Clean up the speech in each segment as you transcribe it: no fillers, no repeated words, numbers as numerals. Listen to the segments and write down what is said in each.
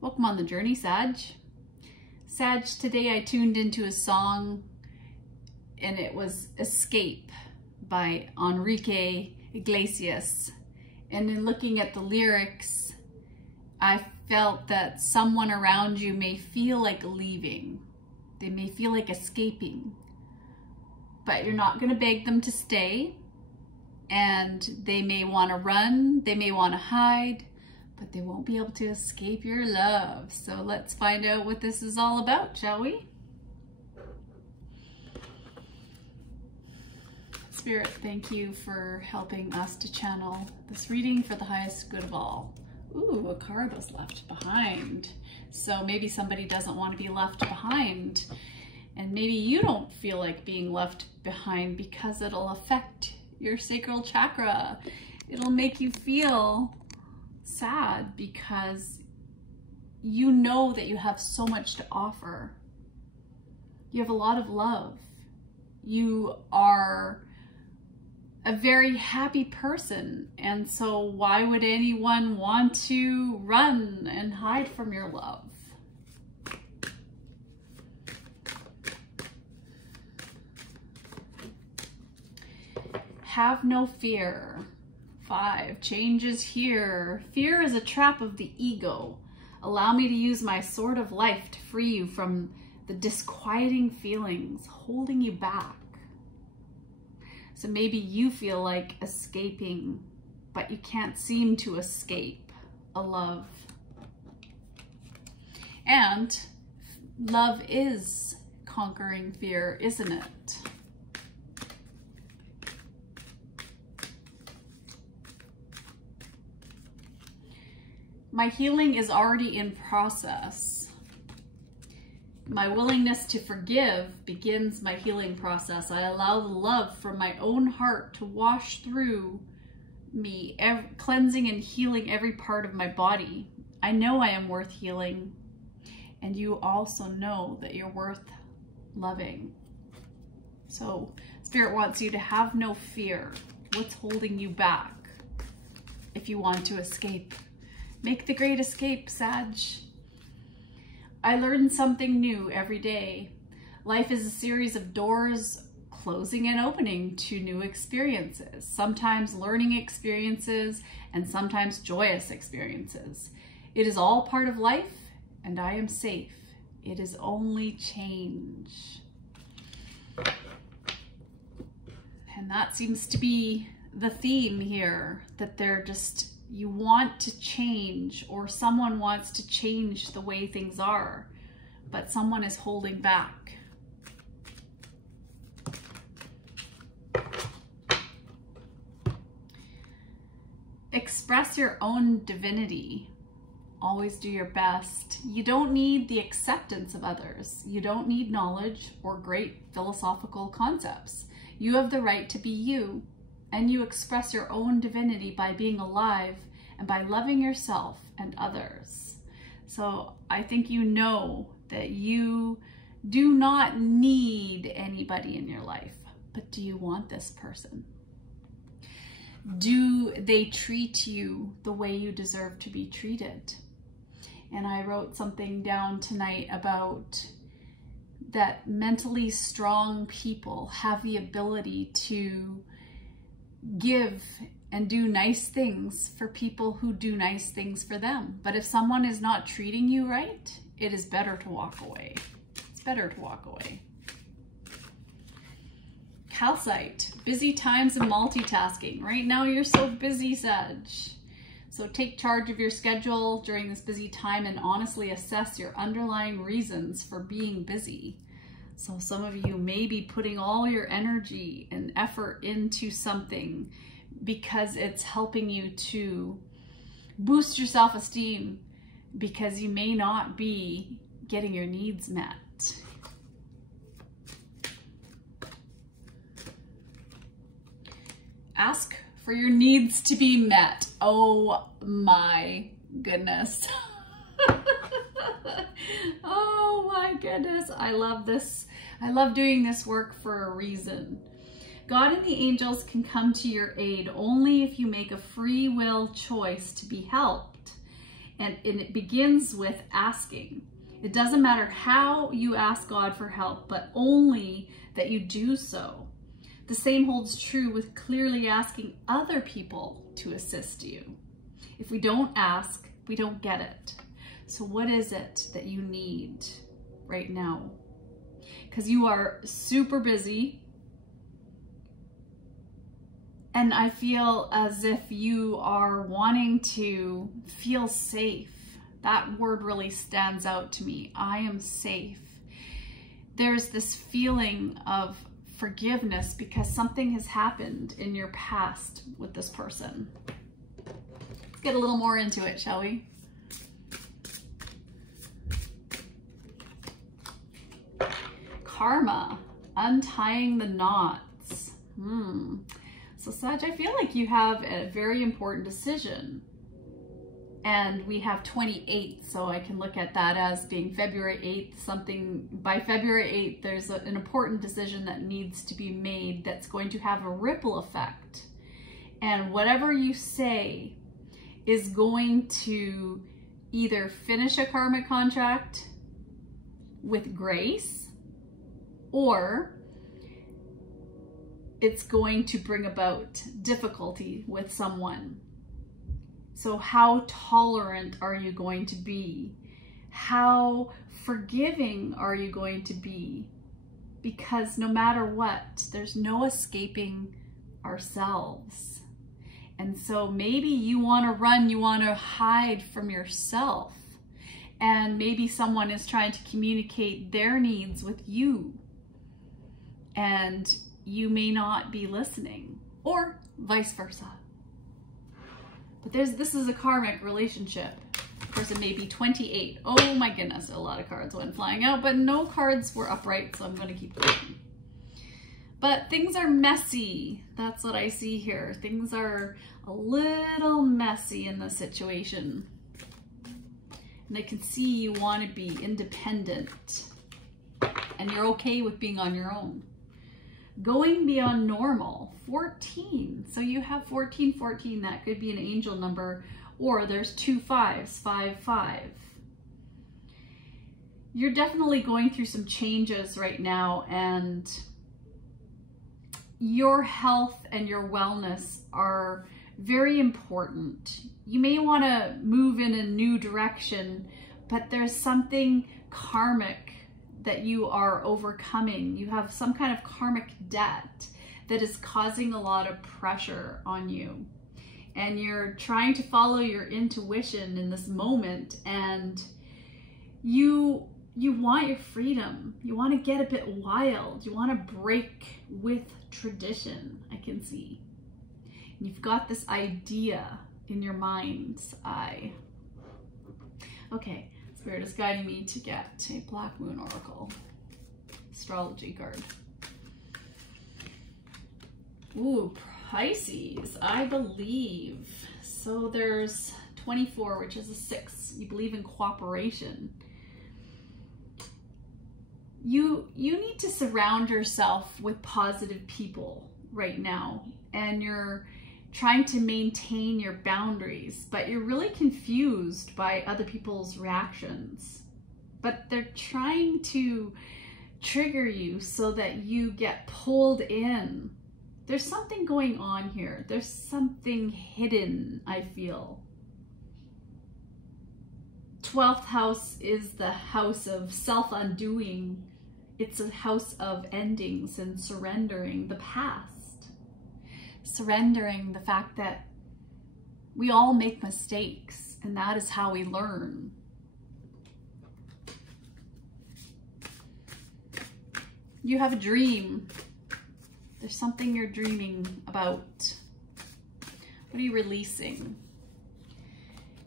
Welcome on the journey, Sag. Sag, today I tuned into a song and it was Escape by Enrique Iglesias. And in looking at the lyrics, I felt that someone around you may feel like leaving. They may feel like escaping, but you're not going to beg them to stay. And they may want to run, they may want to hide, but they won't be able to escape your love. So let's find out what this is all about, shall we? Spirit, thank you for helping us to channel this reading for the highest good of all. Ooh, a card was left behind. So maybe somebody doesn't want to be left behind. And maybe you don't feel like being left behind because it'll affect your sacral chakra. It'll make you feel sad because you know that you have so much to offer. You have a lot of love. You are a very happy person, and so why would anyone want to run and hide from your love? Have no fear. 5, change is here. Fear is a trap of the ego. Allow me to use my sword of life to free you from the disquieting feelings holding you back. So maybe you feel like escaping, but you can't seem to escape a love. And love is conquering fear, isn't it? My healing is already in process. My willingness to forgive begins my healing process. I allow the love from my own heart to wash through me, cleansing and healing every part of my body. I know I am worth healing, and you also know that you're worth loving. So Spirit wants you to have no fear. What's holding you back if you want to escape? Make the great escape, Sag. I learn something new every day. Life is a series of doors closing and opening to new experiences, sometimes learning experiences and sometimes joyous experiences. It is all part of life, and I am safe. It is only change. And that seems to be the theme here, that they're just, you want to change, or someone wants to change the way things are, but someone is holding back. Express your own divinity. Always do your best. You don't need the acceptance of others. You don't need knowledge or great philosophical concepts. You have the right to be you. And you express your own divinity by being alive and by loving yourself and others. So I think you know that you do not need anybody in your life, but do you want this person? Do they treat you the way you deserve to be treated? And I wrote something down tonight about that mentally strong people have the ability to give and do nice things for people who do nice things for them. But if someone is not treating you right, it is better to walk away. It's better to walk away. Calcite, busy times and multitasking. Right now you're so busy, Sag. So take charge of your schedule during this busy time and honestly assess your underlying reasons for being busy. So some of you may be putting all your energy and effort into something because it's helping you to boost your self-esteem, because you may not be getting your needs met. Ask for your needs to be met. Oh my goodness. Oh my goodness. I love this. I love doing this work for a reason. God and the angels can come to your aid only if you make a free will choice to be helped And it begins with asking. It doesn't matter how you ask God for help, but only that you do so. The same holds true with clearly asking other people to assist you. If we don't ask, we don't get it. So what is it that you need right now? Because you are super busy. And I feel as if you are wanting to feel safe. That word really stands out to me. I am safe. There's this feeling of forgiveness because something has happened in your past with this person. Let's get a little more into it, shall we? Karma, untying the knots. So Sag, I feel like you have a very important decision. And we have 28, so I can look at that as being February 8th, something, by February 8th, there's an important decision that needs to be made that's going to have a ripple effect. And whatever you say is going to either finish a karmic contract with grace, or it's going to bring about difficulty with someone. So how tolerant are you going to be? How forgiving are you going to be? Because no matter what, there's no escaping ourselves. And so maybe you want to run, you want to hide from yourself. And maybe someone is trying to communicate their needs with you. And you may not be listening, or vice versa. But this is a karmic relationship. The person may be 28. Oh my goodness, a lot of cards went flying out, but no cards were upright, so I'm going to keep going. But things are messy. That's what I see here. Things are a little messy in the situation. And I can see you want to be independent. And you're okay with being on your own. Going beyond normal, 14. So you have 14, 14. That could be an angel number. Or there's 2 5s, 5, 5. You're definitely going through some changes right now, and your health and your wellness are very important. You may want to move in a new direction, but there's something karmic that you are overcoming. You have some kind of karmic debt that is causing a lot of pressure on you. And you're trying to follow your intuition in this moment, and you want your freedom. You want to get a bit wild. You want to break with tradition, I can see. And you've got this idea in your mind's eye. Okay, Spirit is guiding me to get a Black Moon Oracle astrology card. Ooh, Pisces, I believe. So there's 24, which is a 6. You believe in cooperation. You need to surround yourself with positive people right now, and you're trying to maintain your boundaries, but you're really confused by other people's reactions. But they're trying to trigger you so that you get pulled in. There's something going on here. There's something hidden, I feel. 12th house is the house of self-undoing. It's a house of endings and surrendering the past. Surrendering the fact that we all make mistakes, and that is how we learn. You have a dream. There's something you're dreaming about. What are you releasing?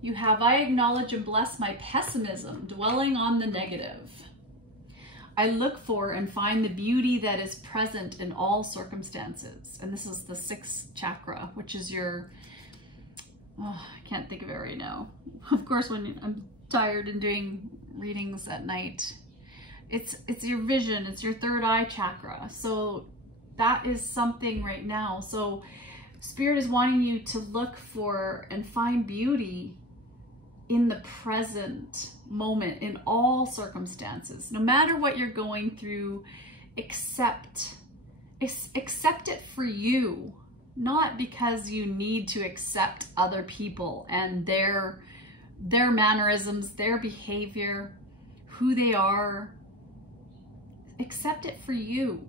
You have, I acknowledge and bless my pessimism, dwelling on the negative. I look for and find the beauty that is present in all circumstances. And this is the 6th chakra, which is your, oh, I can't think of it right now. Of course, when I'm tired and doing readings at night, it's your vision, it's your 3rd eye chakra. So that is something right now. So Spirit is wanting you to look for and find beauty in the present moment, in all circumstances. No matter what you're going through, accept it for you, not because you need to accept other people and their mannerisms, their behavior, who they are. Accept it for you.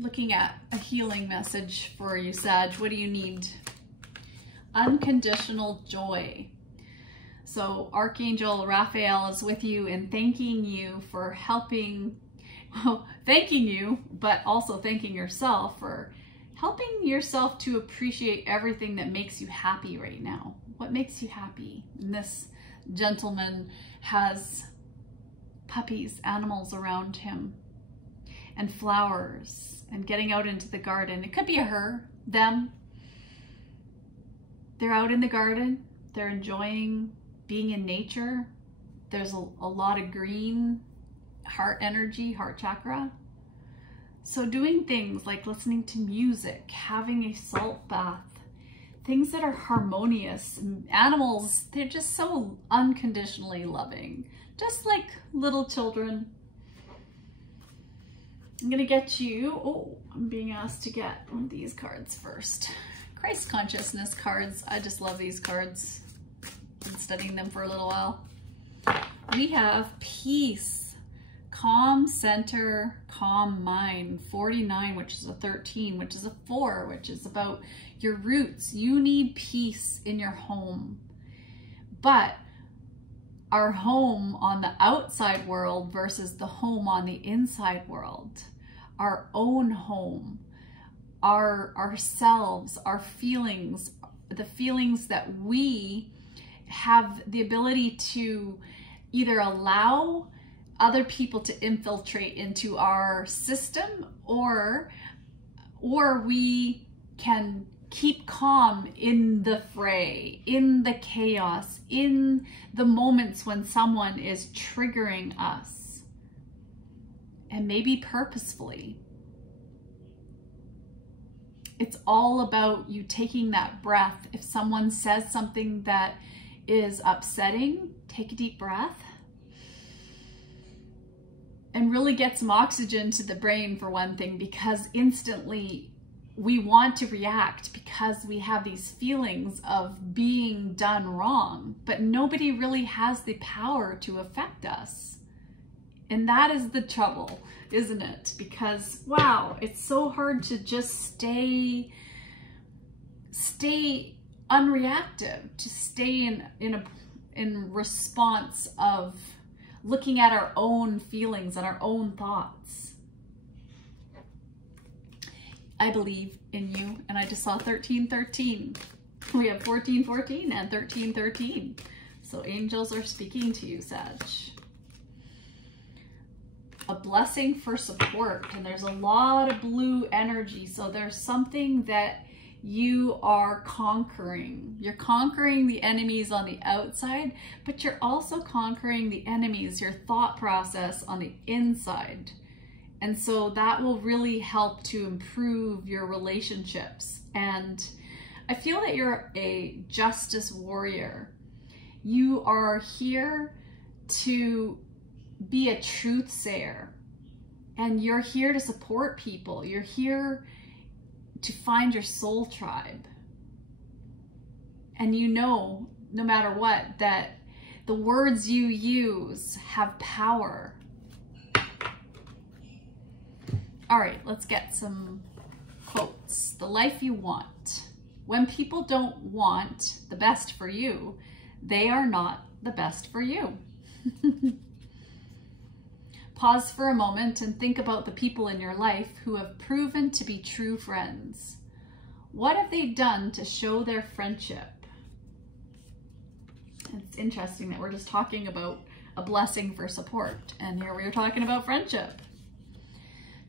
Looking at a healing message for you, Sag. What do you need? Unconditional joy. So Archangel Raphael is with you and thanking you for helping, well, thanking you, but also thanking yourself for helping yourself to appreciate everything that makes you happy right now. What makes you happy? And this gentleman has puppies, animals around him, and flowers, and getting out into the garden. It could be a her, them. They're out in the garden. They're enjoying being in nature. There's a lot of green, heart energy, heart chakra. So doing things like listening to music, having a salt bath, things that are harmonious. Animals, they're just so unconditionally loving, just like little children. I'm gonna get you, oh, I'm being asked to get one of these cards first. Christ consciousness cards. I just love these cards. Been studying them for a little while. We have peace, calm center, calm mind. 49, which is a 13, which is a 4, which is about your roots. You need peace in your home. But our home on the outside world versus the home on the inside world, our own home, ourselves, our feelings, the feelings that we have the ability to either allow other people to infiltrate into our system, or we can keep calm in the fray, in the chaos, in the moments when someone is triggering us, and maybe purposefully. It's all about you taking that breath. If someone says something that is upsetting, take a deep breath and really get some oxygen to the brain, for one thing, because instantly we want to react because we have these feelings of being done wrong, but nobody really has the power to affect us. And that is the trouble, isn't it? Because, wow, it's so hard to just stay unreactive, to stay in response of looking at our own feelings and our own thoughts. I believe in you, and I just saw 1313. We have 1414 and 1313. So angels are speaking to you, Sag. A blessing for support, and there's a lot of blue energy. So there's something that you are conquering. You're conquering the enemies on the outside, but you're also conquering the enemies, your thought process on the inside. And so that will really help to improve your relationships. And I feel that you're a justice warrior. You are here to be a truth sayer, and you're here to support people. You're here to find your soul tribe. And you know, no matter what, that the words you use have power. All right, let's get some quotes. The life you want. When people don't want the best for you, they are not the best for you. Pause for a moment and think about the people in your life who have proven to be true friends. What have they done to show their friendship? It's interesting that we're just talking about a blessing for support, and here we're talking about friendship.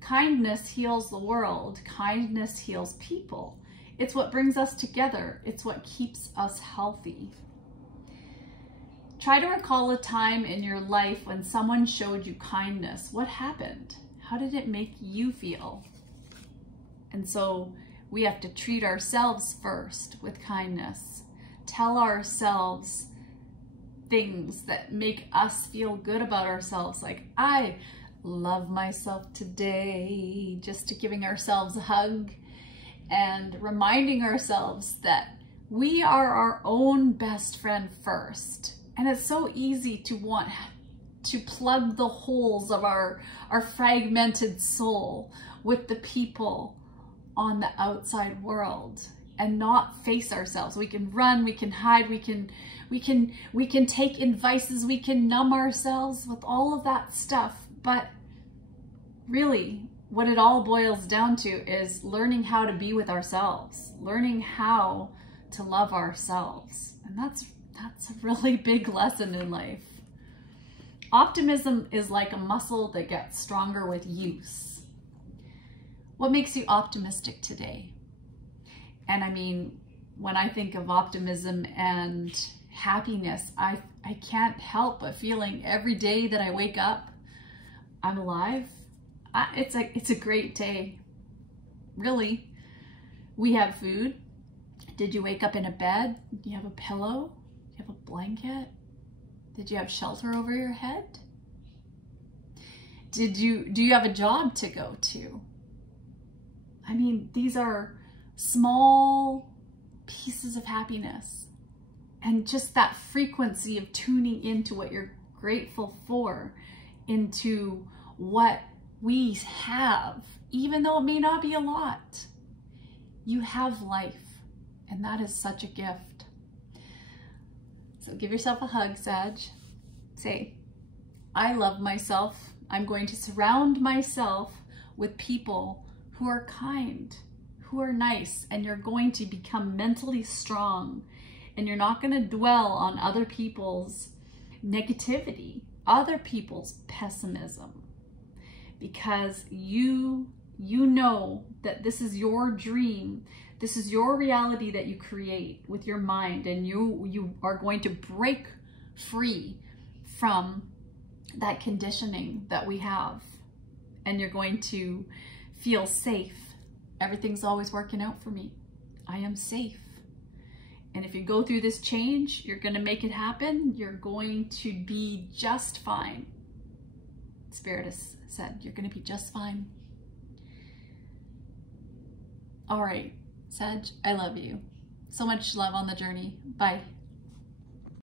Kindness heals the world. Kindness heals people. It's what brings us together. It's what keeps us healthy. Try to recall a time in your life when someone showed you kindness. What happened? How did it make you feel? And so We have to treat ourselves first with kindness. Tell ourselves things that make us feel good about ourselves. Like, I love myself today. Just to giving ourselves a hug and reminding ourselves that we are our own best friend first. And it's so easy to want to plug the holes of our fragmented soul with the people on the outside world and not face ourselves. We can run, we can hide, we can take advices, we can numb ourselves with all of that stuff. But really, what it all boils down to is learning how to be with ourselves, learning how to love ourselves. And that's a really big lesson in life. Optimism is like a muscle that gets stronger with use. What makes you optimistic today? And I mean, when I think of optimism and happiness, I can't help but feeling every day that I wake up, I'm alive. It's a great day. Really. We have food. Did you wake up in a bed? Do you have a pillow? Do you have a blanket? Did you have shelter over your head? Do you have a job to go to? I mean, these are small pieces of happiness. And just that frequency of tuning into what you're grateful for, into what we have, even though it may not be a lot. You have life, and that is such a gift. So give yourself a hug, Sag. Say, I love myself. I'm going to surround myself with people who are kind, who are nice, and you're going to become mentally strong, and you're not going to dwell on other people's negativity, other people's pessimism, because you know that this is your dream. This is your reality that you create with your mind, and you are going to break free from that conditioning that we have, and you're going to feel safe. Everything's always working out for me. I am safe. And if you go through this change, you're going to make it happen. You're going to be just fine. Spirit has said, you're going to be just fine. All right, Sag, I love you. So much love on the journey. Bye.